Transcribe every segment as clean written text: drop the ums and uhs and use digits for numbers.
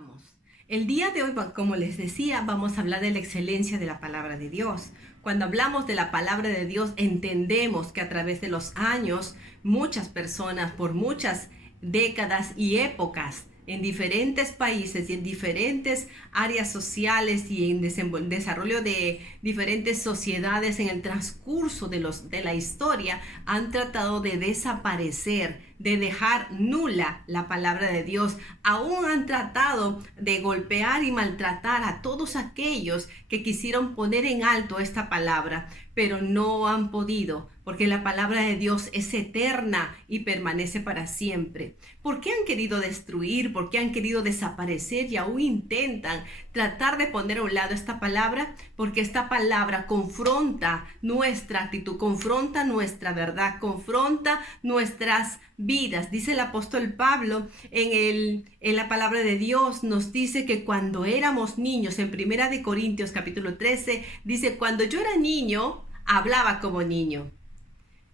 Vamos. El día de hoy, como les decía, vamos a hablar de la excelencia de la palabra de Dios. Cuando hablamos de la palabra de Dios, entendemos que a través de los años, muchas personas, por muchas décadas y épocas, en diferentes países y en diferentes áreas sociales y en desarrollo de diferentes sociedades en el transcurso de la historia, han tratado de desaparecer, de dejar nula la palabra de Dios. Aún han tratado de golpear y maltratar a todos aquellos que quisieron poner en alto esta palabra, pero no han podido, porque la palabra de Dios es eterna y permanece para siempre. ¿Por qué han querido destruir? ¿Por qué han querido desaparecer y aún intentan tratar de poner a un lado esta palabra? Porque esta palabra confronta nuestra actitud, confronta nuestra verdad, confronta nuestras vidas. Dice el apóstol Pablo en la palabra de Dios, nos dice que cuando éramos niños, en 1 Corintios capítulo 13, dice: cuando yo era niño, hablaba como niño,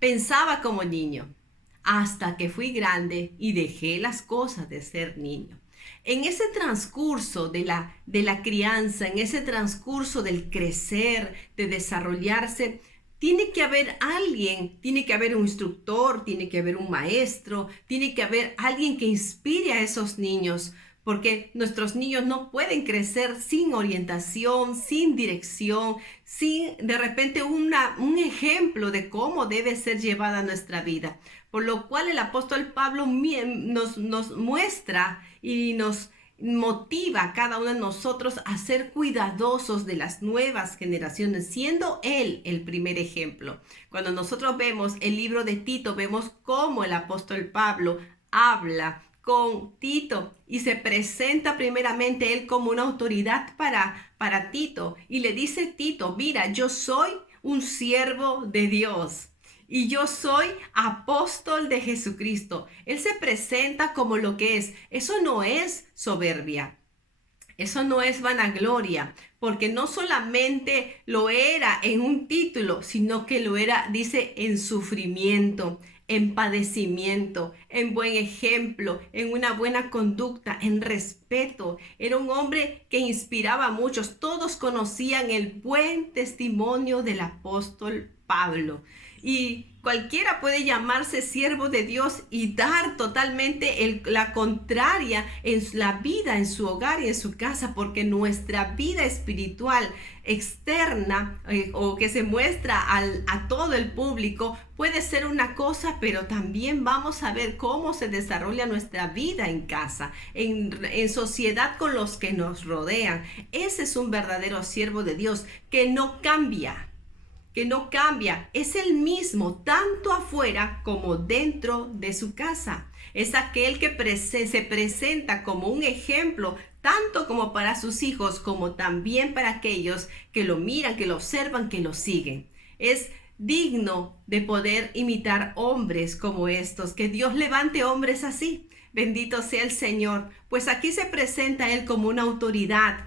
pensaba como niño, hasta que fui grande y dejé las cosas de ser niño. En ese transcurso de la crianza, en ese transcurso del crecer, de desarrollarse, tiene que haber alguien, tiene que haber un instructor, tiene que haber un maestro, tiene que haber alguien que inspire a esos niños, porque nuestros niños no pueden crecer sin orientación, sin dirección, sin de repente un ejemplo de cómo debe ser llevada nuestra vida. Por lo cual el apóstol Pablo nos muestra y nos motiva a cada uno de nosotros a ser cuidadosos de las nuevas generaciones, siendo él el primer ejemplo. Cuando nosotros vemos el libro de Tito, vemos cómo el apóstol Pablo habla con Tito y se presenta primeramente él como una autoridad para Tito, y le dice: Tito, mira, yo soy un siervo de Dios y yo soy apóstol de Jesucristo. Él se presenta como lo que es. Eso no es soberbia, eso no es vanagloria, porque no solamente lo era en un título, sino que lo era, dice, en sufrimiento, en padecimiento, en buen ejemplo, en una buena conducta, en respeto. Era un hombre que inspiraba a muchos. Todos conocían el buen testimonio del apóstol Pablo. Y cualquiera puede llamarse siervo de Dios y dar totalmente la contraria en la vida, en su hogar y en su casa, porque nuestra vida espiritual externa o que se muestra a todo el público puede ser una cosa, pero también vamos a ver cómo se desarrolla nuestra vida en casa, en sociedad con los que nos rodean. Ese es un verdadero siervo de Dios que no cambia. Es el mismo tanto afuera como dentro de su casa. Es aquel que se presenta como un ejemplo, tanto como para sus hijos, como también para aquellos que lo miran, que lo observan, que lo siguen. Es digno de poder imitar hombres como estos, que Dios levante hombres así. Bendito sea el Señor, pues aquí se presenta Él como una autoridad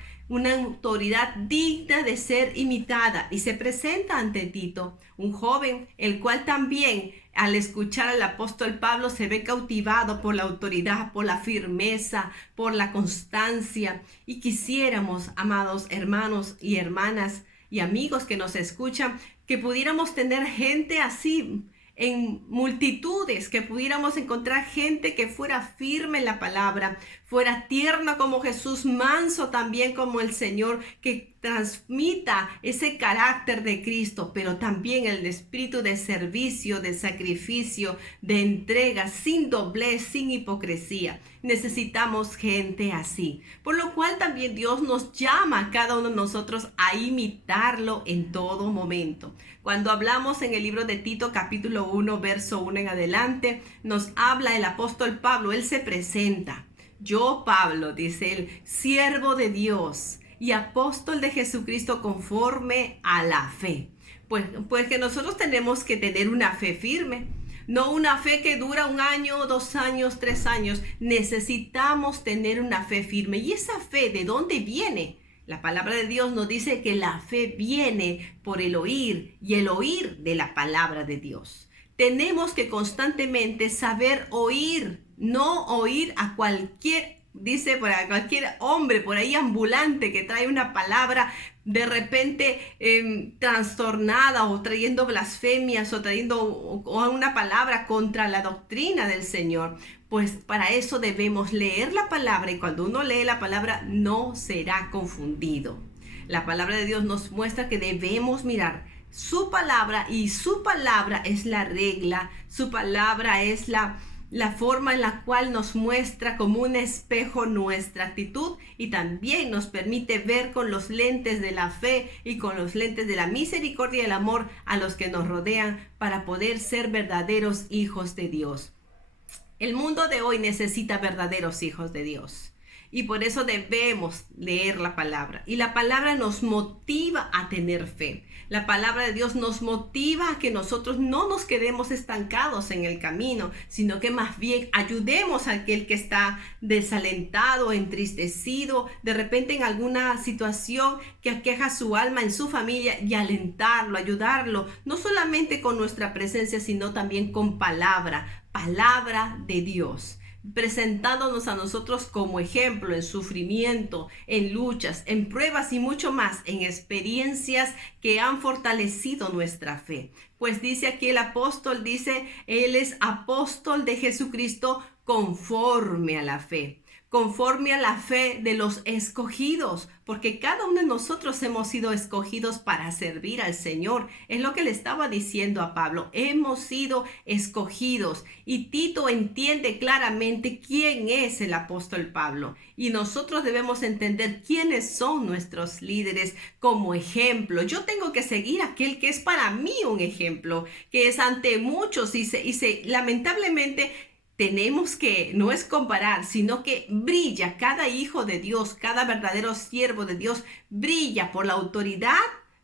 digna de ser imitada, y se presenta ante Tito, un joven, el cual también al escuchar al apóstol Pablo se ve cautivado por la autoridad, por la firmeza, por la constancia. Y quisiéramos, amados hermanos y hermanas y amigos que nos escuchan, que pudiéramos tener gente así en multitudes, que pudiéramos encontrar gente que fuera firme en la palabra, fuera tierno como Jesús, manso también como el Señor, que transmita ese carácter de Cristo, pero también el espíritu de servicio, de sacrificio, de entrega, sin doblez, sin hipocresía. Necesitamos gente así, por lo cual también Dios nos llama a cada uno de nosotros a imitarlo en todo momento. Cuando hablamos en el libro de Tito capítulo 1, verso 1 en adelante, nos habla el apóstol Pablo. Él se presenta: yo, Pablo, dice él, siervo de Dios y apóstol de Jesucristo conforme a la fe. Pues que nosotros tenemos que tener una fe firme, no una fe que dura 1 año, 2 años, 3 años. Necesitamos tener una fe firme. ¿Y esa fe de dónde viene? La palabra de Dios nos dice que la fe viene por el oír, y el oír de la palabra de Dios. Tenemos que constantemente saber oír, no oír a cualquier dice para cualquier hombre por ahí ambulante que trae una palabra de repente trastornada o trayendo blasfemias o trayendo o una palabra contra la doctrina del Señor. Pues para eso debemos leer la palabra, y cuando uno lee la palabra no será confundido. La palabra de Dios nos muestra que debemos mirar su palabra, y su palabra es la regla, su palabra es la forma en la cual nos muestra como un espejo nuestra actitud, y también nos permite ver con los lentes de la fe y con los lentes de la misericordia y el amor a los que nos rodean, para poder ser verdaderos hijos de Dios. El mundo de hoy necesita verdaderos hijos de Dios, y por eso debemos leer la palabra. Y la palabra nos motiva a tener fe. La palabra de Dios nos motiva a que nosotros no nos quedemos estancados en el camino, sino que más bien ayudemos a aquel que está desalentado, entristecido, de repente en alguna situación que aqueja su alma, en su familia, y alentarlo, ayudarlo, no solamente con nuestra presencia, sino también con palabra de Dios, presentándonos a nosotros como ejemplo en sufrimiento, en luchas, en pruebas y mucho más, en experiencias que han fortalecido nuestra fe. Pues dice aquí el apóstol, dice, él es apóstol de Jesucristo conforme a la fe de los escogidos, porque cada uno de nosotros hemos sido escogidos para servir al Señor. Es lo que le estaba diciendo a Pablo, hemos sido escogidos, y Tito entiende claramente quién es el apóstol Pablo, y nosotros debemos entender quiénes son nuestros líderes como ejemplo. Yo tengo que seguir aquel que es para mí un ejemplo, que es ante muchos, y lamentablemente tenemos que, no es comparar, sino que brilla cada hijo de Dios, cada verdadero siervo de Dios, brilla por la autoridad,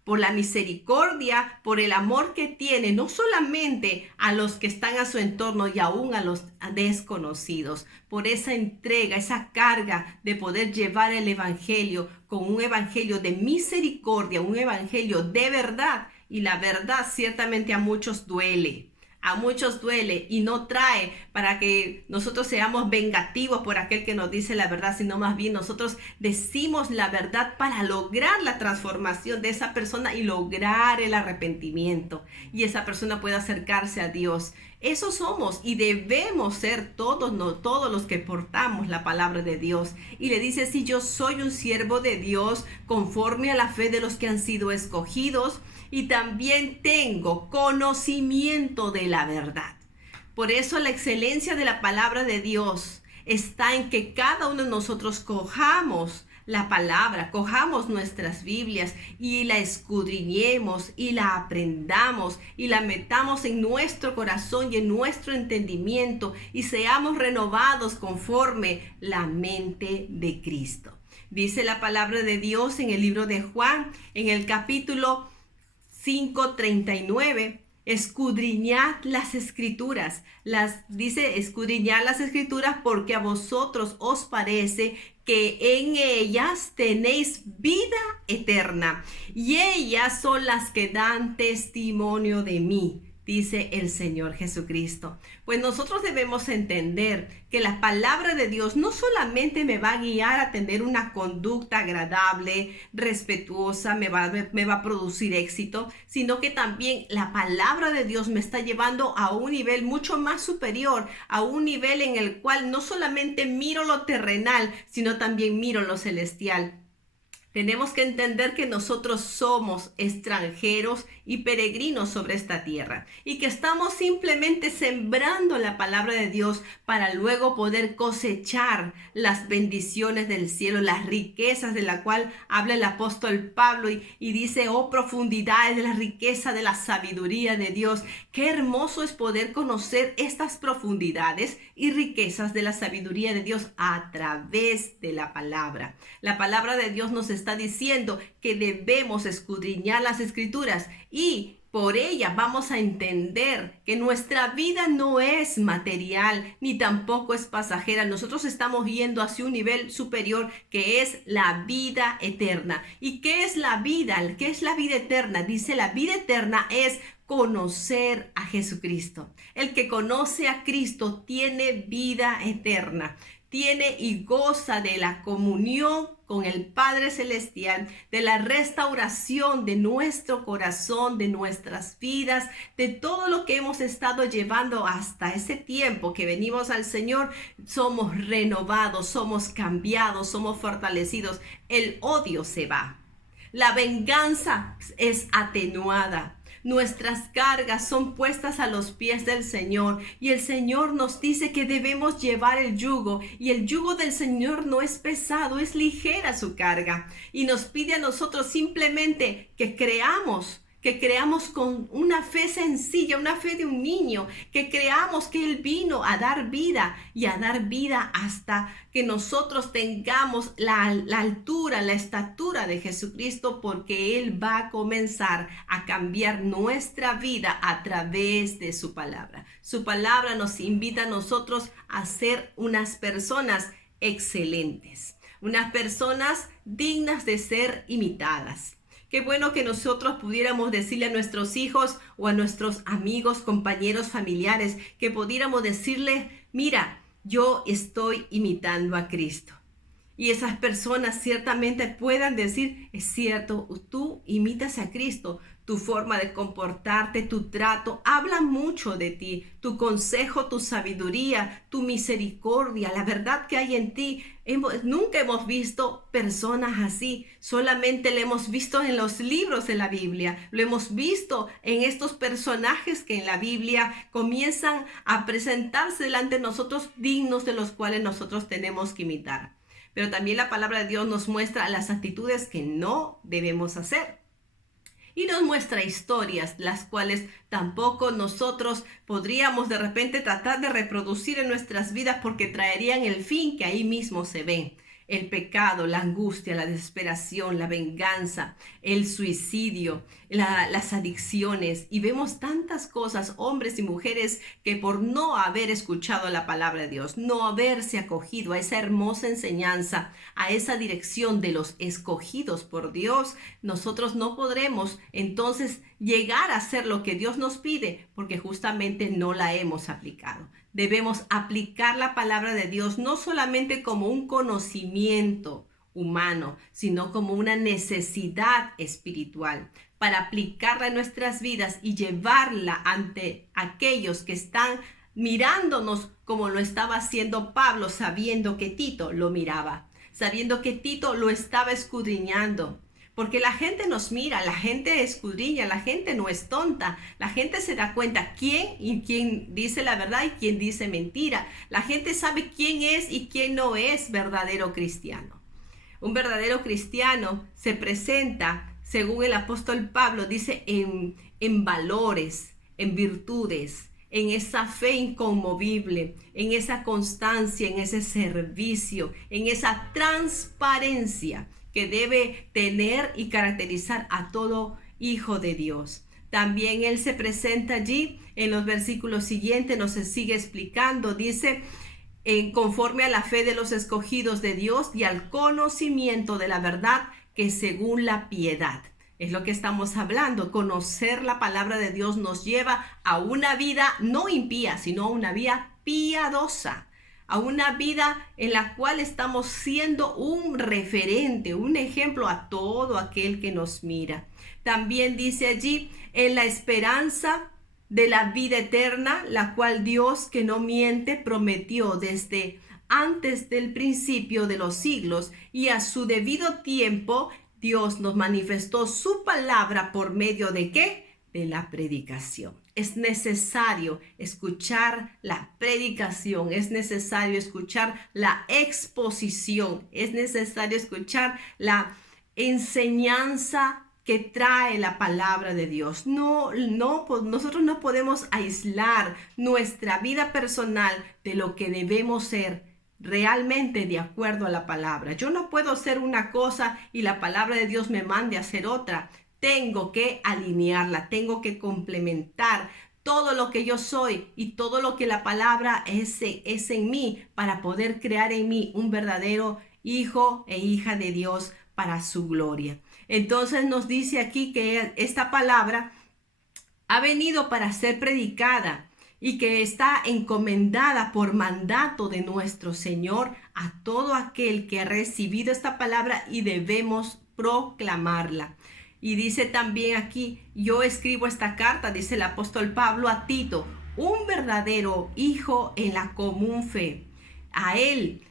por la misericordia, por el amor que tiene, no solamente a los que están a su entorno y aún a los desconocidos, por esa entrega, esa carga de poder llevar el evangelio con un evangelio de misericordia, un evangelio de verdad. Y la verdad ciertamente a muchos duele. A muchos duele, y no trae para que nosotros seamos vengativos por aquel que nos dice la verdad, sino más bien nosotros decimos la verdad para lograr la transformación de esa persona y lograr el arrepentimiento, y esa persona pueda acercarse a Dios. Eso somos y debemos ser todos, no todos los que portamos la palabra de Dios. Y le dice, si yo soy un siervo de Dios conforme a la fe de los que han sido escogidos, y también tengo conocimiento de la verdad. Por eso la excelencia de la palabra de Dios está en que cada uno de nosotros cojamos la palabra, cojamos nuestras Biblias y la escudriñemos y la aprendamos y la metamos en nuestro corazón y en nuestro entendimiento, y seamos renovados conforme la mente de Cristo. Dice la palabra de Dios en el libro de Juan, en el capítulo 5:39, escudriñad las escrituras. Dice escudriñad las escrituras, porque a vosotros os parece que en ellas tenéis vida eterna, y ellas son las que dan testimonio de mí, dice el Señor Jesucristo. Pues nosotros debemos entender que la palabra de Dios no solamente me va a guiar a tener una conducta agradable, respetuosa, me va a producir éxito, sino que también la palabra de Dios me está llevando a un nivel mucho más superior, a un nivel en el cual no solamente miro lo terrenal, sino también miro lo celestial. Tenemos que entender que nosotros somos extranjeros y peregrinos sobre esta tierra, y que estamos simplemente sembrando la palabra de Dios para luego poder cosechar las bendiciones del cielo, las riquezas de la cual habla el apóstol Pablo, y dice, oh profundidades de la riqueza de la sabiduría de Dios. Qué hermoso es poder conocer estas profundidades y riquezas de la sabiduría de Dios a través de la palabra. La palabra de Dios nos está diciendo que debemos escudriñar las escrituras, y por ella vamos a entender que nuestra vida no es material ni tampoco es pasajera. Nosotros estamos yendo hacia un nivel superior, que es la vida eterna. ¿Y qué es la vida? ¿Qué es la vida eterna? Dice, la vida eterna es conocer a Jesucristo. El que conoce a Cristo tiene vida eterna. tiene y goza de la comunión con el Padre Celestial, de la restauración de nuestro corazón, de nuestras vidas, de todo lo que hemos estado llevando hasta ese tiempo que venimos al Señor. Somos renovados, somos cambiados, somos fortalecidos. El odio se va. La venganza es atenuada. Nuestras cargas son puestas a los pies del Señor y el Señor nos dice que debemos llevar el yugo, y el yugo del Señor no es pesado, es ligera su carga, y nos pide a nosotros simplemente que creamos con una fe sencilla, una fe de un niño, que creamos que Él vino a dar vida y a dar vida hasta que nosotros tengamos la altura, la estatura de Jesucristo, porque Él va a comenzar a cambiar nuestra vida a través de su palabra. Su palabra nos invita a nosotros a ser unas personas excelentes, unas personas dignas de ser imitadas. Qué bueno que nosotros pudiéramos decirle a nuestros hijos o a nuestros amigos, compañeros, familiares, que pudiéramos decirle: mira, yo estoy imitando a Cristo. Y esas personas ciertamente puedan decir: es cierto, tú imitas a Cristo. Tu forma de comportarte, tu trato, habla mucho de ti. Tu consejo, tu sabiduría, tu misericordia, la verdad que hay en ti. Nunca hemos visto personas así. Solamente lo hemos visto en los libros de la Biblia. Lo hemos visto en estos personajes que en la Biblia comienzan a presentarse delante de nosotros, dignos de los cuales nosotros tenemos que imitar. Pero también la palabra de Dios nos muestra las actitudes que no debemos hacer. Y nos muestra historias, las cuales tampoco nosotros podríamos de repente tratar de reproducir en nuestras vidas, porque traerían el fin que ahí mismo se ven. El pecado, la angustia, la desesperación, la venganza, el suicidio, las adicciones. Y vemos tantas cosas, hombres y mujeres, que por no haber escuchado la palabra de Dios, no haberse acogido a esa hermosa enseñanza, a esa dirección de los escogidos por Dios, nosotros no podremos entonces llegar a hacer lo que Dios nos pide, porque justamente no la hemos aplicado. Debemos aplicar la palabra de Dios no solamente como un conocimiento humano, sino como una necesidad espiritual, para aplicarla en nuestras vidas y llevarla ante aquellos que están mirándonos, como lo estaba haciendo Pablo, sabiendo que Tito lo miraba, sabiendo que Tito lo estaba escudriñando. Porque la gente nos mira, la gente escudriña, la gente no es tonta. La gente se da cuenta quién dice la verdad y quién dice mentira. La gente sabe quién es y quién no es verdadero cristiano. Un verdadero cristiano se presenta, según el apóstol Pablo, dice en valores, en virtudes, en esa fe inconmovible, en esa constancia, en ese servicio, en esa transparencia que debe tener y caracterizar a todo hijo de Dios. También Él se presenta allí en los versículos siguientes, nos sigue explicando, dice: conforme a la fe de los escogidos de Dios y al conocimiento de la verdad, que según la piedad. Es lo que estamos hablando. Conocer la palabra de Dios nos lleva a una vida no impía, sino a una vida piadosa, a una vida en la cual estamos siendo un referente, un ejemplo a todo aquel que nos mira. También dice allí: en la esperanza de la vida eterna, la cual Dios, que no miente, prometió desde antes del principio de los siglos, y a su debido tiempo Dios nos manifestó su palabra por medio de ¿qué? De la predicación. Es necesario escuchar la predicación, es necesario escuchar la exposición, es necesario escuchar la enseñanza que trae la palabra de Dios. Nosotros no podemos aislar nuestra vida personal de lo que debemos ser realmente de acuerdo a la palabra. Yo no puedo hacer una cosa y la palabra de Dios me mande a hacer otra. Tengo que alinearla, tengo que complementar todo lo que yo soy y todo lo que la palabra es en mí, para poder crear en mí un verdadero hijo e hija de Dios para su gloria. Entonces nos dice aquí que esta palabra ha venido para ser predicada, y que está encomendada por mandato de nuestro Señor a todo aquel que ha recibido esta palabra y debemos proclamarla. Y dice también aquí, yo escribo esta carta, dice el apóstol Pablo a Tito, un verdadero hijo en la común fe. A él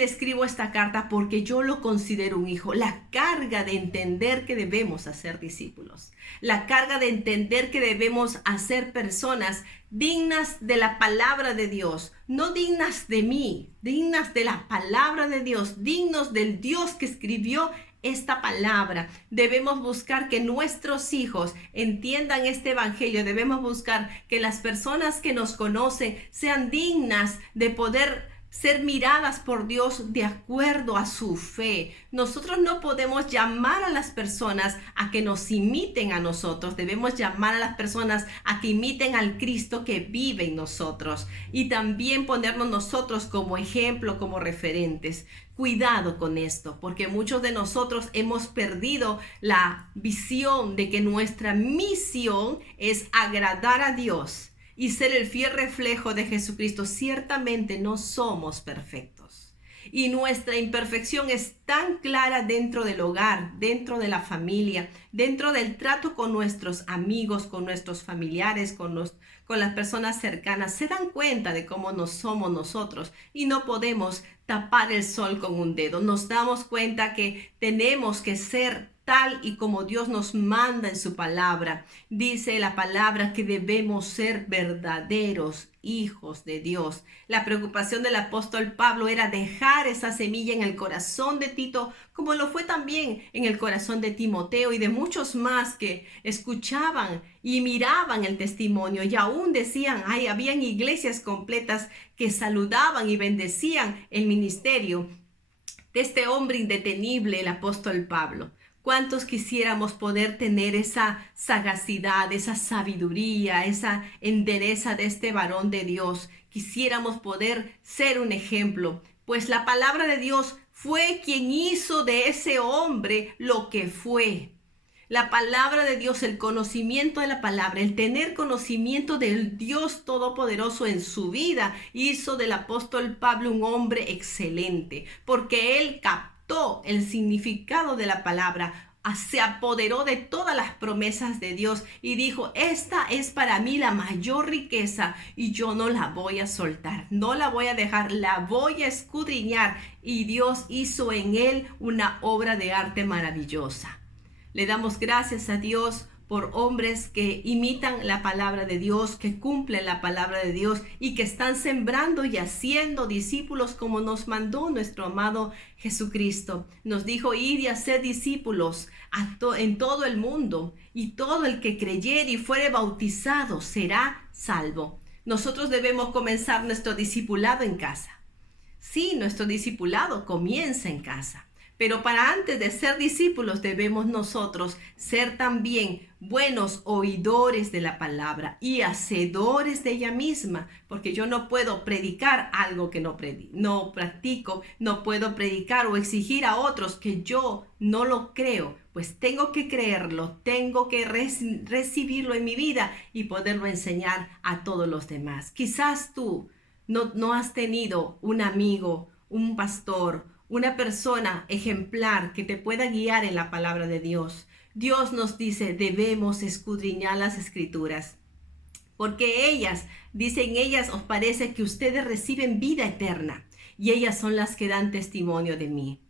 escribo esta carta porque yo lo considero un hijo. La carga de entender que debemos hacer discípulos. La carga de entender que debemos hacer personas dignas de la palabra de Dios. No dignas de mí, dignas de la palabra de Dios. Dignos del Dios que escribió esta palabra. Debemos buscar que nuestros hijos entiendan este evangelio. Debemos buscar que las personas que nos conocen sean dignas de poder ser miradas por Dios de acuerdo a su fe. Nosotros no podemos llamar a las personas a que nos imiten a nosotros. Debemos llamar a las personas a que imiten al Cristo que vive en nosotros. Y también ponernos nosotros como ejemplo, como referentes. Cuidado con esto, porque muchos de nosotros hemos perdido la visión de que nuestra misión es agradar a Dios y ser el fiel reflejo de Jesucristo. Ciertamente no somos perfectos y nuestra imperfección es tan clara dentro del hogar, dentro de la familia, dentro del trato con nuestros amigos, con nuestros familiares, con las personas cercanas. Se dan cuenta de cómo no somos nosotros y no podemos tapar el sol con un dedo. Nos damos cuenta que tenemos que ser tal y como Dios nos manda en su palabra. Dice la palabra que debemos ser verdaderos hijos de Dios. La preocupación del apóstol Pablo era dejar esa semilla en el corazón de Tito, como lo fue también en el corazón de Timoteo y de muchos más que escuchaban y miraban el testimonio y aún decían, habían iglesias completas que saludaban y bendecían el ministerio de este hombre indetenible, el apóstol Pablo. ¿Cuántos quisiéramos poder tener esa sagacidad, esa sabiduría, esa entereza de este varón de Dios? Quisiéramos poder ser un ejemplo, pues la palabra de Dios fue quien hizo de ese hombre lo que fue. La palabra de Dios, el conocimiento de la palabra, el tener conocimiento del Dios Todopoderoso en su vida, hizo del apóstol Pablo un hombre excelente, porque él captó el significado de la palabra, se apoderó de todas las promesas de Dios y dijo, esta es para mí la mayor riqueza y yo no la voy a soltar, no la voy a dejar, la voy a escudriñar. Y Dios hizo en él una obra de arte maravillosa. Le damos gracias a Dios por hombres que imitan la palabra de Dios, que cumplen la palabra de Dios y que están sembrando y haciendo discípulos como nos mandó nuestro amado Jesucristo. Nos dijo, id y hacer discípulos en todo el mundo, y todo el que creyere y fuere bautizado será salvo. Nosotros debemos comenzar nuestro discipulado en casa. Sí, nuestro discipulado comienza en casa. Pero para antes de ser discípulos debemos nosotros ser también buenos oidores de la palabra y hacedores de ella misma, porque yo no puedo predicar algo que no practico, no puedo predicar o exigir a otros que yo no lo creo, pues tengo que creerlo, tengo que recibirlo en mi vida y poderlo enseñar a todos los demás. Quizás tú no has tenido un amigo, un pastor, una persona ejemplar que te pueda guiar en la palabra de Dios. Dios nos dice, debemos escudriñar las escrituras, porque ellas, dicen ellas, os parece que ustedes reciben vida eterna, y ellas son las que dan testimonio de mí.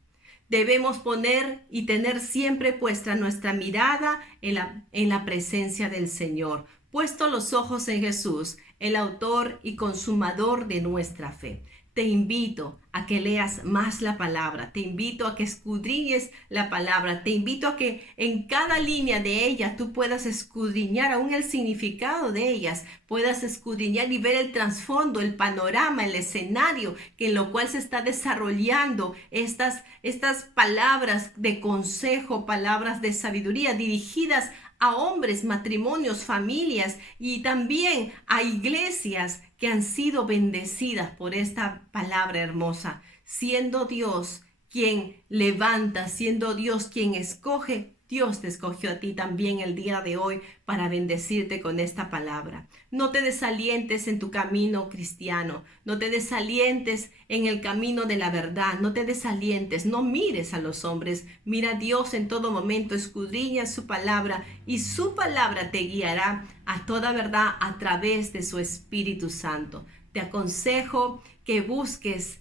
Debemos poner y tener siempre puesta nuestra mirada en la presencia del Señor, puesto los ojos en Jesús, el autor y consumador de nuestra fe. Te invito a que leas más la palabra, te invito a que escudriñes la palabra, te invito a que en cada línea de ella tú puedas escudriñar aún el significado de ellas, puedas escudriñar y ver el trasfondo, el panorama, el escenario en lo cual se está desarrollando estas palabras de consejo, palabras de sabiduría dirigidas a hombres, matrimonios, familias y también a iglesias que han sido bendecidas por esta palabra hermosa, siendo Dios quien levanta, siendo Dios quien escoge, Dios te escogió a ti también el día de hoy para bendecirte con esta palabra. No te desalientes en tu camino cristiano, no te desalientes en el camino de la verdad, no te desalientes, no mires a los hombres, mira a Dios en todo momento, escudriña su palabra y su palabra te guiará a toda verdad a través de su Espíritu Santo. Te aconsejo que busques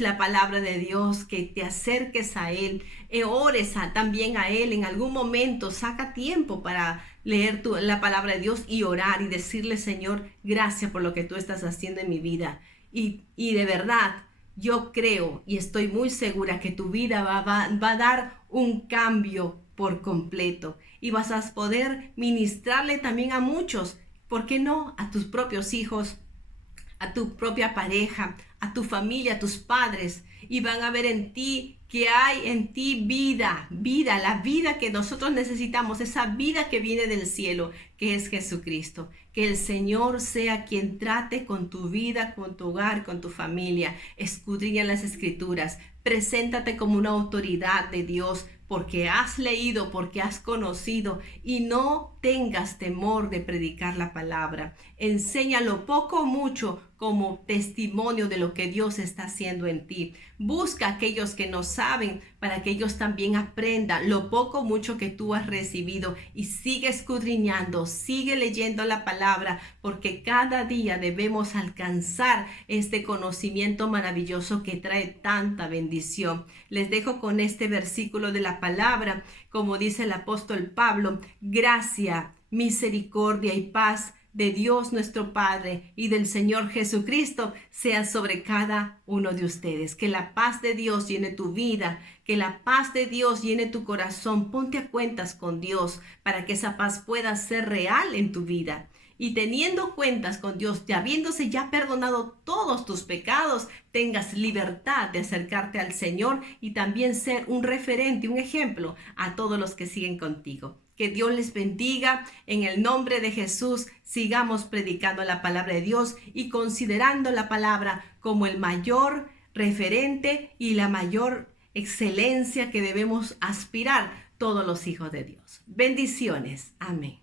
la palabra de Dios, que te acerques a Él, ores también a Él. En algún momento saca tiempo para leer la palabra de Dios y orar y decirle: Señor, gracias por lo que tú estás haciendo en mi vida. Y de verdad, yo creo y estoy muy segura que tu vida va a dar un cambio por completo y vas a poder ministrarle también a muchos, ¿por qué no? A tus propios hijos, a tu propia pareja, a tu familia, a tus padres, y van a ver en ti que hay en ti vida, la vida que nosotros necesitamos, esa vida que viene del cielo, que es Jesucristo. Que el Señor sea quien trate con tu vida, con tu hogar, con tu familia. Escudriña las Escrituras, preséntate como una autoridad de Dios, porque has leído, porque has conocido, y no tengas temor de predicar la palabra. Enséñalo poco o mucho como testimonio de lo que Dios está haciendo en ti. Busca a aquellos que no saben para que ellos también aprendan lo poco o mucho que tú has recibido, y sigue escudriñando, sigue leyendo la palabra, porque cada día debemos alcanzar este conocimiento maravilloso que trae tanta bendición. Les dejo con este versículo de la palabra, como dice el apóstol Pablo: gracia, misericordia y paz de Dios nuestro Padre y del Señor Jesucristo sea sobre cada uno de ustedes. Que la paz de Dios llene tu vida, que la paz de Dios llene tu corazón. Ponte a cuentas con Dios para que esa paz pueda ser real en tu vida. Y teniendo cuentas con Dios, habiéndose ya perdonado todos tus pecados, tengas libertad de acercarte al Señor y también ser un referente, un ejemplo a todos los que siguen contigo. Que Dios les bendiga. En el nombre de Jesús, sigamos predicando la palabra de Dios y considerando la palabra como el mayor referente y la mayor excelencia que debemos aspirar todos los hijos de Dios. Bendiciones. Amén.